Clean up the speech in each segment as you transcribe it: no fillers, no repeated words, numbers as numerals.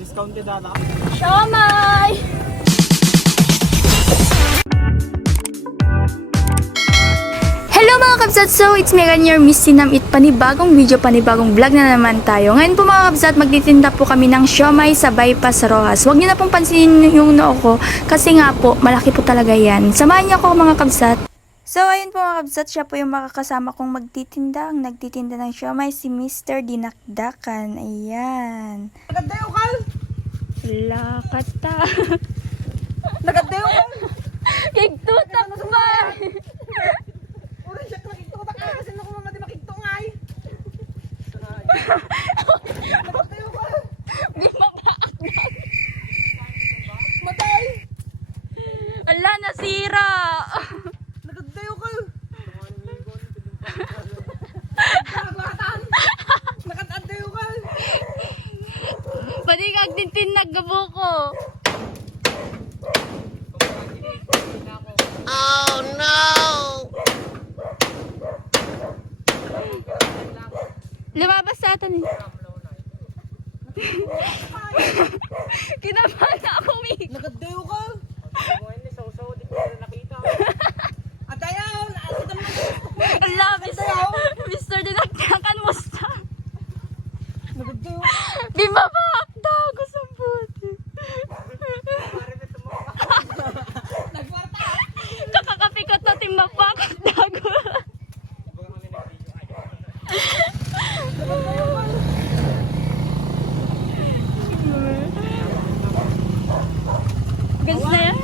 Discounted ata. Siomay! Hello mga kabsat! So, it's me again, your Miss Sinamit. Panibagong video, panibagong vlog na naman tayo. Ngayon po mga kabsat, magtitinda po kami ng siomay sa Bypass Rojas. Huwag niyo na pong pansinin yung noo ko kasi nga po, malaki po talaga yan. Samahan niyo ako mga kabsat. So, ayun po mga kabsat, siya po yung makakasama kong magtitinda. Ang nagtitinda ng siomay, si Mr. Dinakdakan. Ayan. Nagadayo ka! Lakata. Nagadayo ka! Higtutak ba? Uray siya, makikito ka ka! Sino ko mga di makikito nga eh? Nagadayo ka! Di mabaak na. Matay! Ala, nasira. Nagadayo ka! Nagatan! Nakatadayo ka! Pwede kag tintin naggabo ko. Oh no! Lumabas sa atin eh. Kinabahan na ako, Mick. Nagadayo ka! Adayaw! Nakakita mo! Ala, Mr. Dinakdakan, musta? Nagadayo ka! Di mabaak na. Gusto buti. Nagwarta! Kakakapikot natin mapakot dago. Gusto na yan?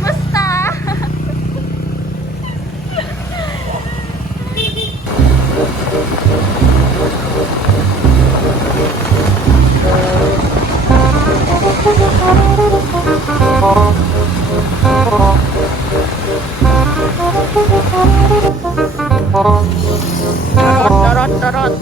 Basta. Tarot.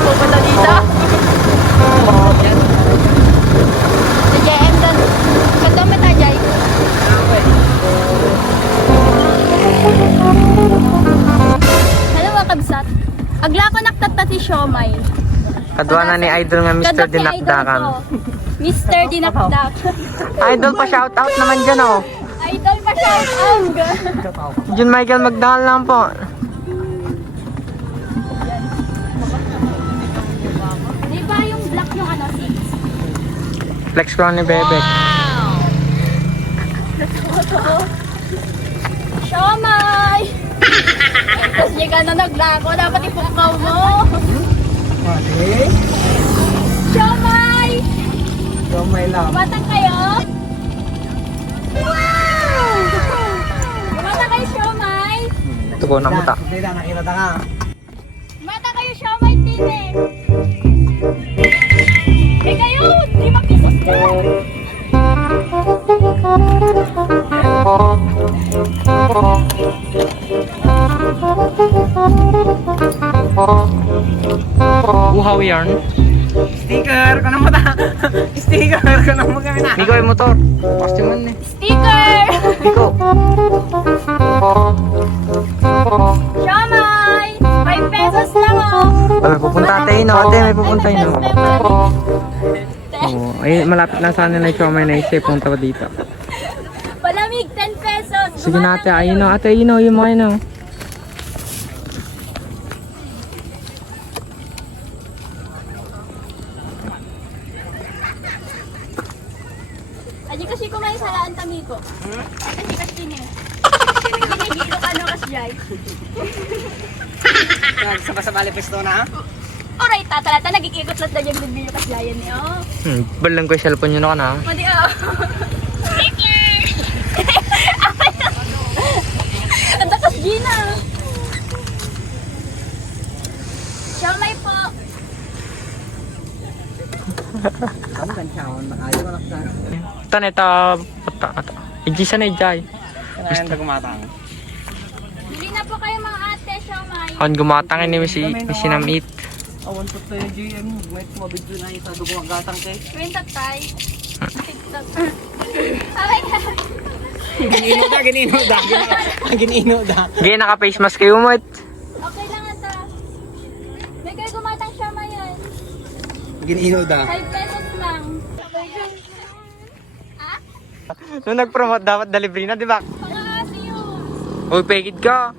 Pupunta dito. Sa JM doon. Kado matajay. Hello mga kabsat. Agla ko naktatat si Siomay. Kadwa na ni Idol nga Mr. Kadok ni Dinakdakan. Idol ko. Mr. Dinakdakan. Idol pa shoutout naman dyan oh. Idol pa shout out. Jun Michael Magdahal lang po. Di ba yung black yung ano, 6? Flex ko lang ni Bebek. Siomay! Tapos di ka na naglako, dapat ipukaw mo. Mali? Siomay! Siomay lang. Batang kayo? Wow! Batang kayo, Siomay? Ito ko na mo ta. Hindi na, nakita ka. Batang kayo, Siomay, tine. Eh kayo, 5 pesos dyan. Uhaw yarn. Sticker ka na mo ta. Sticker ka na mo kami na. Miko yung motor. Pasti man eh. Sticker! Miko. Siomay! 5 pesos lang oh. May pupunta tayo no. Ate, may pupunta Ay, no. may pesos. Oh, ay malapit lang sana na yung may naisip. Punta pa dito. Palamig, 10 pesos. Sige na ate, ayun no. Ate, ayun no. Yung mga yun no. Aji kasi kumain sa laan tamiko. Aji kasi niya. Ginigilo ka no kasjay. Sabali pesto na. Alright, tatalata, nagikikot lang na yung bibili kasjayan niyo. Balang ko yung cellphone yun ako na. Madi oh. Ang takas Gina. Siomay po. Kamu kan cawan, ayaw ka naksan. Tan ito. Ijisa na ijay. Kaya na kumatang. Bili na po kayo mga ate, siomay. On gumatang ini si Namit. Awan po tayo GM, may kumabidyo na ito, dugo gatang kay. Kwenta tay. TikTok. Aray na. Ginino da. Gaya naka-face mask kayo mo. Okay lang ata. May kayo gumatang siomay yun. Ginino da. 5 pesos lang. Nung nag-promote dapat delivery na, di ba? Pang-aasi yun. Uy, pegit ka.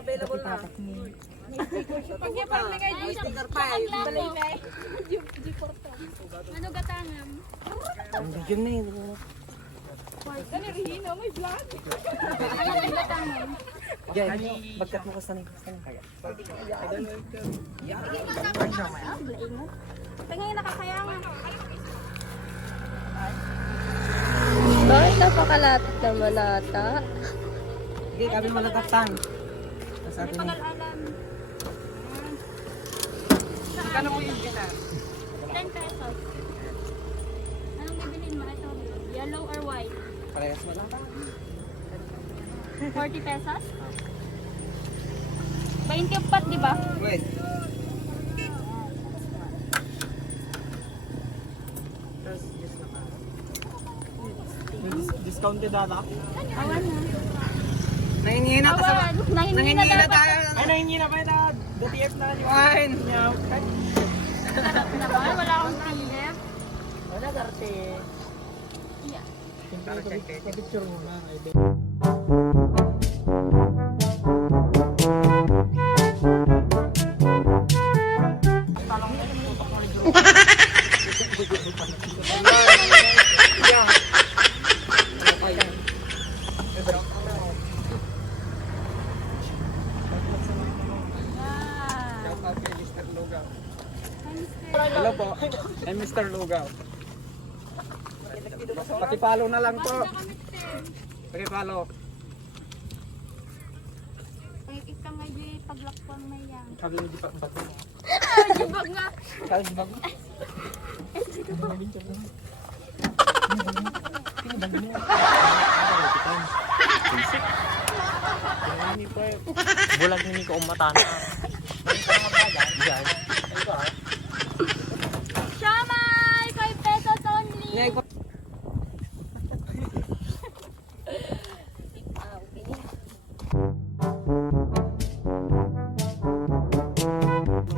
Available na. Pag niya parang may sticker pa eh. Ano gatangam? Yun na yun. Ano gatangam? Diyan, bagkat mo kasi Tingnan yung nakakayangan. Bakit napakalatit naman ata? Hindi, kami malagatan. Sa atin eh. Pag-alam. Magkano mo yung gina? 10 pesos. Anong bibilin mo? Ito, yellow or white? Parehas mo lang. 40 pesos? 24, di ba? Wait. Discounted ata? Awan na. Nangingi na Awan. Nahingi na dapat. tayo. Ay, nangingi na pa ito. DTF na. Wine. Naman, wala akong TF. Wala garte. Yeah. Picture mo na. Hello po. I'm Mr. Lugaw. Pakipalo na lang po. Pakipalo. Ay, ika nga di paglakpan na yan. Sabi mo di pa bato. Jibag nga. Sabi di bago. Bulag ni ko umatan. Siomay! 5 pesos only!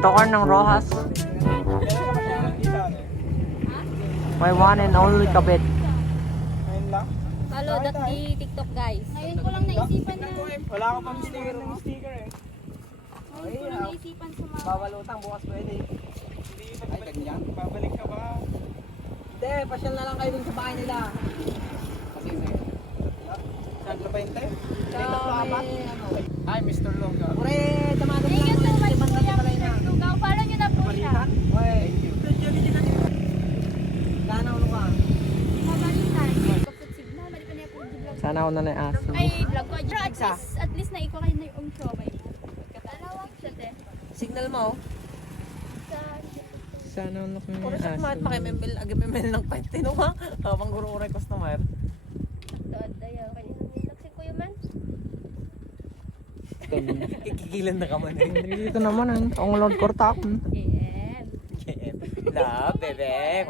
Tokar ng Rojas. My one and only kabit. Follow that di TikTok guys. Ngayon ko lang naisipan na. Wala ka pang sticker eh. Ngayon ko lang naisipan sumama. Bawal utang, bukas pwede. Ay, ganyan. Babalik ka ba? Hindi, pasyal na lang kayo dun sa bahay nila. Kasi sa'yo. Saan ka ba yung tayo? Dito sa apat. Hi, Mr. Longa. Ure, tamadong Thank you so much, Ibang Kuya nagpalay na. Mr. Lugaw. Follow nyo na po siya. Wey. Gana ulo ka. Mabalitan. Kapag signal, mali pa niya po yung vlog. Sana ako na na aso. Ay, vlog ko. At least na ikaw kayo na yung siomay. Katalawang siya, te. Signal mo. Sana ako na kami Puro siya aso. kumahat pa kay Membel. Agamemel ng pantino ha. Habang guro-uray customer. Doon tayo. Naksi ko yun man. Kikikilan na ka man eh. Dito naman ang Lord Korta. Yeah. Love, bebe.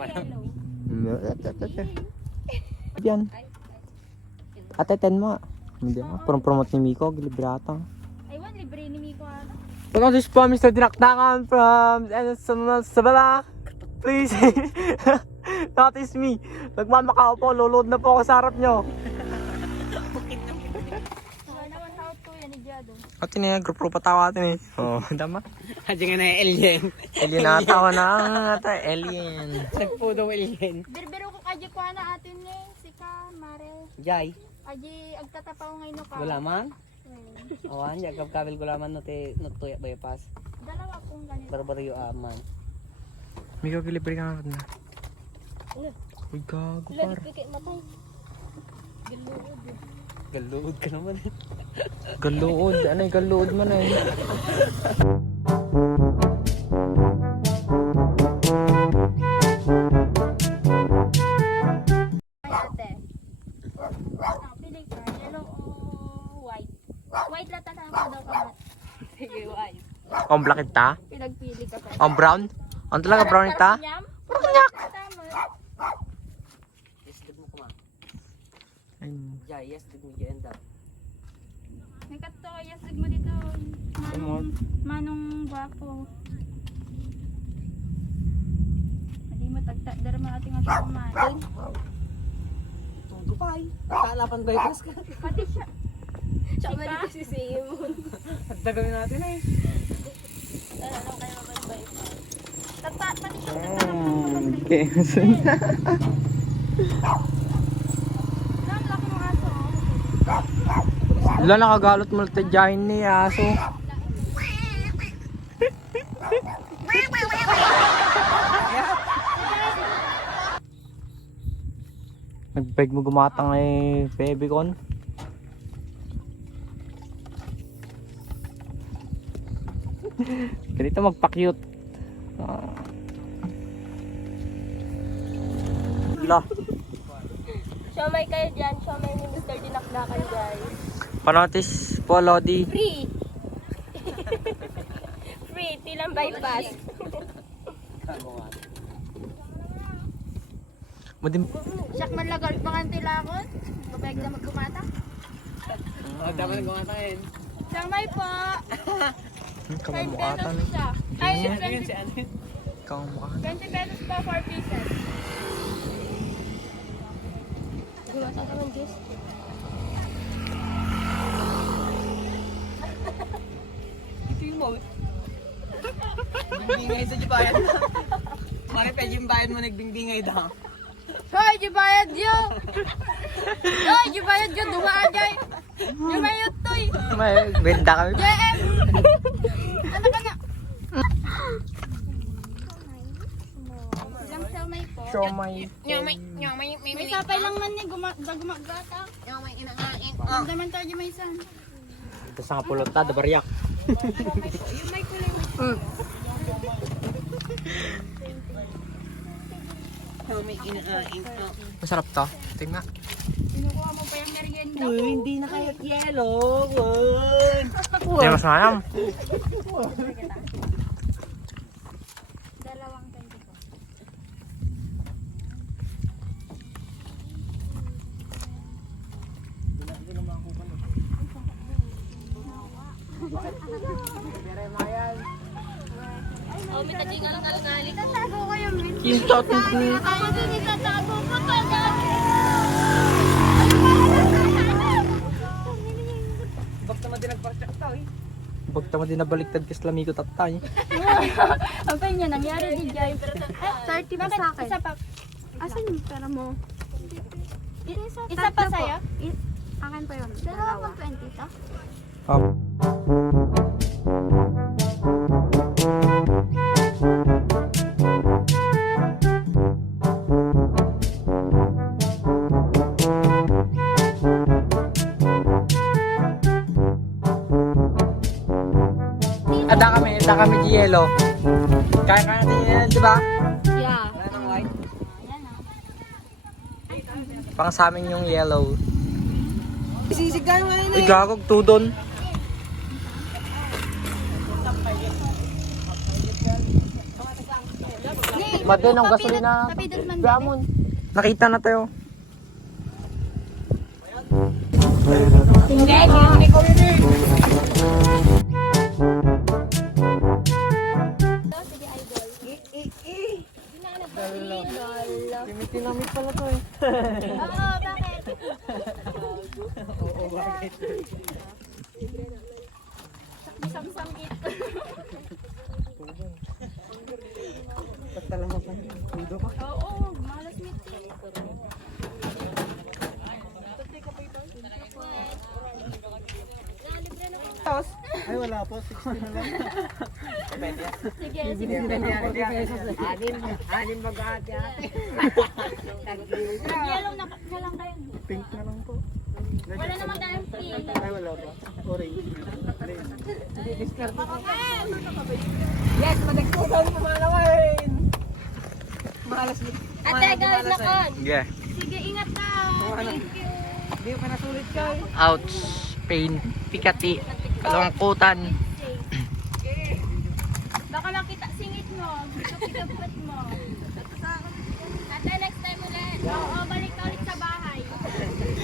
Yan. Ate, 10 mo. Hindi mo. Promote ni Miko. Gilibrata. Aywan, libre ni Miko. Hello, this is po Mr. Dinakdakan from Sabala. Please, notice me. Nagmamakao po, lulod na po ako sa harap nyo. Wala naman tao to yan ni Jado. Ate na group ro patawa atin eh. Oh, tama. Hadyo nga na yung alien. Alien na tawa na ata alien. Nagpudong alien. Birbiro ko kaji ko na atin ni sika mare. Jai, Aji agtatapaw ngay no ka. gulaman? Awan, yagab kabil gulaman no te tuya bypass. Dalawa kong ganito. Barbaryo aman. May kagilibre ka nga na. Uy, gago par. Pikit matay. Galuod ka naman. Galuod. Ano yung galuod man eh. Ay, ate. Pili ka. Yellow o white? White lang tatanong ko daw ka. Sige, white. Ang black ita? Pinagpili ka pa. Ang brown? Ang talaga brown ita? Yam? Purunyak! Tama. Yes, dig mo kuma. Ayun. Jai, yes, dig mo end up. May katoya sig mo dito. Manong gwapo. Hindi mo tagta darama ating ato kumain. Tungko pa ay. Kalapan bypass ka. Pati siya. Siya man dito si Simon. Dagawin natin eh. Ano kayo magbay pa? Pati siya. Okay. Ang laki ng aso. Wala nakagalot mo lang tadyahin ni aso. Nagbeg mo gumatang eh, baby con. Ganito magpa-cute. Lah, Siomay kayo dyan. Siomay ni Mr. Dinakdakan guys. panotis po Lodi. Free! Free! Tilang bypass. Madim Siyak man lagal pangan tilakon. Babay na magkumata. Dapat nagkumatangin. Samay po. kamamukatan eh. Siya. Ay, Yun si ano. Kamamukatan. 20 pesos po, 4 pieces. Gumasa ka ng juice. Ito yung mouth. Bingbingay sa jibayan na. Mari pa yung bayan mo nagbingbingay daw. Hoy, jubayad yo. Hoy, jubayad yo. Dumaan jay. Jubayad toy. May benda kami. JM. Ano ka na? Ilang samay po. Siomay. May sapay lang man ni gumagata. Magdaman tayo may san. Ito sa nga pulot ta, dabariyak. Yung may kulay. Masarap to. Tingnan. Kinukuha mo pa yung merienda. Uy, hindi na kahit yellow. Uy. Hindi mas mayam. Dalawang 20 po. Oh, may kajing alang-alangali. Tatago ko yung min. Kinto, Ako din itatago ko. Bak naman din nagpartsak tao eh. Bag tama din nabaliktad ka Islamiko tatay. Ang pa niya, nangyari di Jai. 30 pa sa akin. Isa pa. Asan yung pera mo? Isa pa sa'yo? Akin pa yun. Dalawa 20 to? Ada kami di yellow. Kaya natin yan, di ba? Yeah. Wala nang white. Ayan ah. Pang sa amin yung yellow. Sisig ka naman yun Ay, gagog tudon. Madin ang gasolina. Tapidat man. Gamon. Nakita na tayo. Sige, idol. Idol. Tinitinamit pala to eh. Oo, bakit? Oo, bakit? Sangit. Basta lang ako. Tudo ka. Oo, malas meeting. Libre na po. Ay, wala po. 60 na lang. Sige, sige. Anim mag-ate-ate. Yellow na lang kayo. Pink na lang po. Wala naman tayong pink. Ay, wala pa. Orange. Yes, madagpusan mo mga naman. Malas ni. Ate, gawin na kon. Yeah. Sige, ingat ka. Thank you. Hindi pa nasulit ka. Ouch. Pain. Pikati. Kalungkutan. Baka makita singit mo. Kapit mo. Ate, next time ulit. Oo, balik ka ulit sa bahay.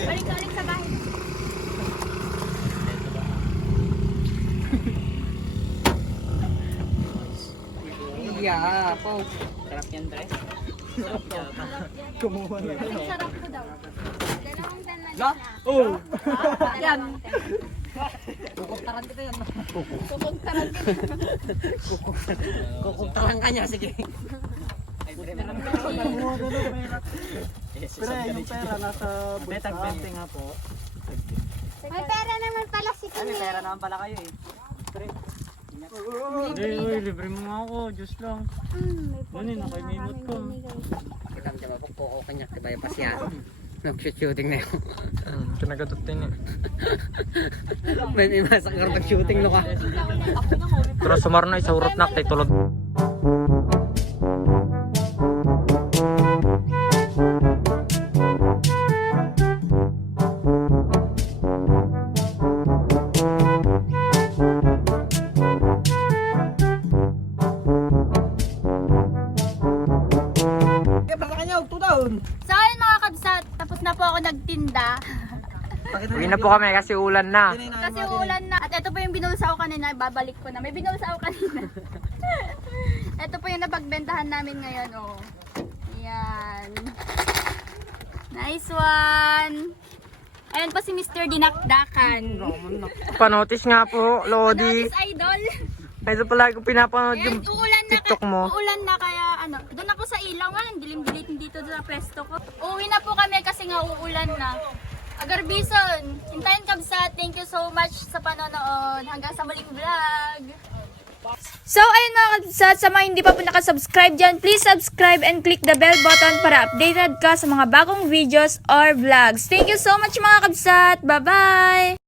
Balik ka ulit sa bahay. Yeah, po. Sarap yan, Dre. Kumuha na. Ang sarap ko daw. Dalawang dan lang La? na. Oh! Yan. Kukuktaran kita yan. Kukugtaran ka. Kukuktaran ka niya, sige. Kumuha na doon, pera. Pero yung pera nasa bulsa. Tag-20 nga po. May pera naman pala si Ay, may Kuya. pera naman pala kayo eh. Libre mo nga ako. Diyos lang. May nakaimimot ko. Kita mo siya mapagpoko kanya, diba yung pasya? Nag-shooting na yun. Kinagatot din eh. May masak ka nag-shooting no ka. Pero sumaro na isa urot na. Tay tulog. Kaya basta kanya, huwag down. So ayun mga kabsat, tapos na po ako nagtinda. Uwi na po kami kasi ulan na. Kasi ulan na. At ito po yung binulsa ko kanina, babalik ko na. May binulsa ako kanina. Ito po yung napagbentahan namin ngayon, oh. Ayan. Nice one. Ayan po si Mr. Dinakdakan. Panotis nga po, Lodi. Notice idol. Ito pala ko pinapanood yung Ayan, uulan na. TikTok mo. Uulan na kaya ano. Doon ako sa ilaw nga. Dilim-dilim dito sa pwesto ko. Uuwi na po kami kasi nga uulan na. Agarbison, hintayin kabsat. Thank you so much sa panonood. Hanggang sa muling vlog. So, ayun mga kabsat, sa mga hindi pa po nakasubscribe dyan, please subscribe and click the bell button para updated ka sa mga bagong videos or vlogs. Thank you so much mga kabsat. Bye-bye!